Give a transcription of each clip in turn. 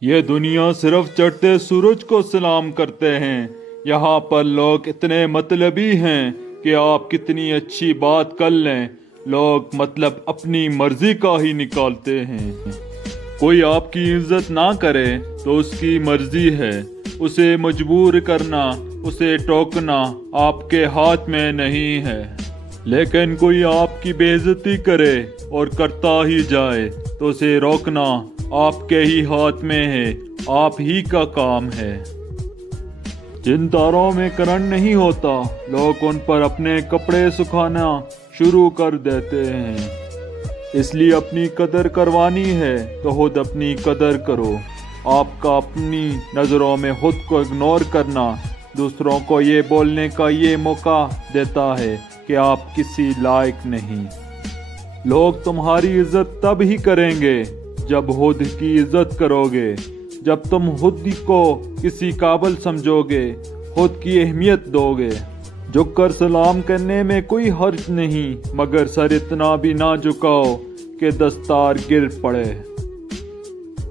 یہ دنیا صرف چڑھتے سورج کو سلام کرتے ہیں۔ یہاں پر لوگ اتنے مطلبی ہیں کہ آپ کتنی اچھی بات کر لیں، لوگ مطلب اپنی مرضی کا ہی نکالتے ہیں۔ کوئی آپ کی عزت نہ کرے تو اس کی مرضی ہے، اسے مجبور کرنا، اسے ٹوکنا آپ کے ہاتھ میں نہیں ہے۔ لیکن کوئی آپ کی بے عزتی کرے اور کرتا ہی جائے تو اسے روکنا آپ کے ہی ہاتھ میں ہے، آپ ہی کا کام ہے۔ جن تاروں میں کرنٹ نہیں ہوتا، لوگ ان پر اپنے کپڑے سکھانا شروع کر دیتے ہیں۔ اس لیے اپنی قدر کروانی ہے تو خود اپنی قدر کرو۔ آپ کا اپنی نظروں میں خود کو اگنور کرنا دوسروں کو یہ بولنے کا یہ موقع دیتا ہے کہ آپ کسی لائق نہیں۔ لوگ تمہاری عزت تب ہی کریں گے جب خود کی عزت کرو گے۔ جب تم خود کو کسی قابل سمجھو گے، خود کی اہمیت دو گے۔ جھک کر سلام کرنے میں کوئی حرج نہیں، مگر سر اتنا بھی نہ جھکاؤ کہ دستار گر پڑے۔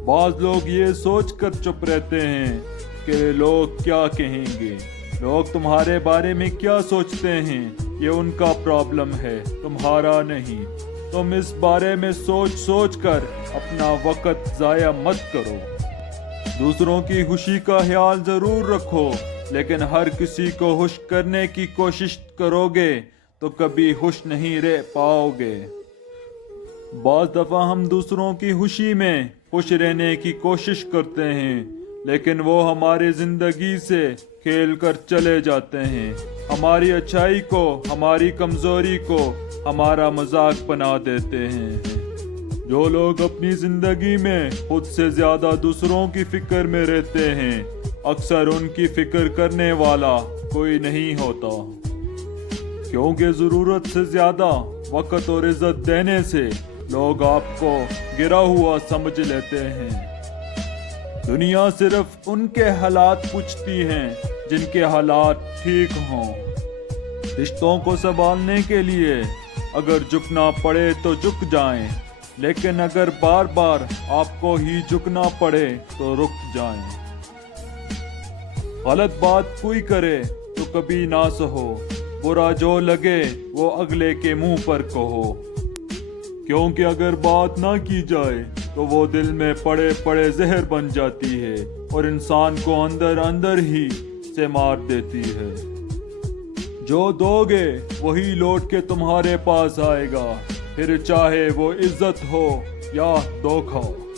بعض لوگ یہ سوچ کر چپ رہتے ہیں کہ لوگ کیا کہیں گے، لوگ تمہارے بارے میں کیا سوچتے ہیں، یہ ان کا پرابلم ہے، تمہارا نہیں۔ تم اس بارے میں سوچ کر اپنا وقت ضائع مت کرو۔ دوسروں کی خوشی کا خیال ضرور رکھو، لیکن ہر کسی کو خوش کرنے کی کوشش کرو گے تو کبھی خوش نہیں رہ پاؤ گے۔ بعض دفعہ ہم دوسروں کی خوشی میں خوش رہنے کی کوشش کرتے ہیں، لیکن وہ ہماری زندگی سے کھیل کر چلے جاتے ہیں، ہماری اچھائی کو، ہماری کمزوری کو ہمارا مذاق بنا دیتے ہیں۔ جو لوگ اپنی زندگی میں خود سے زیادہ دوسروں کی فکر میں رہتے ہیں، اکثر ان کی فکر کرنے والا کوئی نہیں ہوتا، کیونکہ ضرورت سے زیادہ وقت اور عزت دینے سے لوگ آپ کو گرا ہوا سمجھ لیتے ہیں۔ دنیا صرف ان کے حالات پوچھتی ہیں جن کے حالات ٹھیک ہوں۔ رشتوں کو سنبھالنے کے لیے اگر جھکنا پڑے تو جھک جائیں، لیکن اگر بار بار آپ کو ہی جھکنا پڑے تو رک جائیں۔ غلط بات کوئی کرے تو کبھی نہ سہو، برا جو لگے وہ اگلے کے منہ پر کہو، کیونکہ اگر بات نہ کی جائے تو وہ دل میں پڑے پڑے زہر بن جاتی ہے اور انسان کو اندر اندر ہی سے مار دیتی ہے۔ جو دو گے وہی لوٹ کے تمہارے پاس آئے گا، پھر چاہے وہ عزت ہو یا دھوکہ۔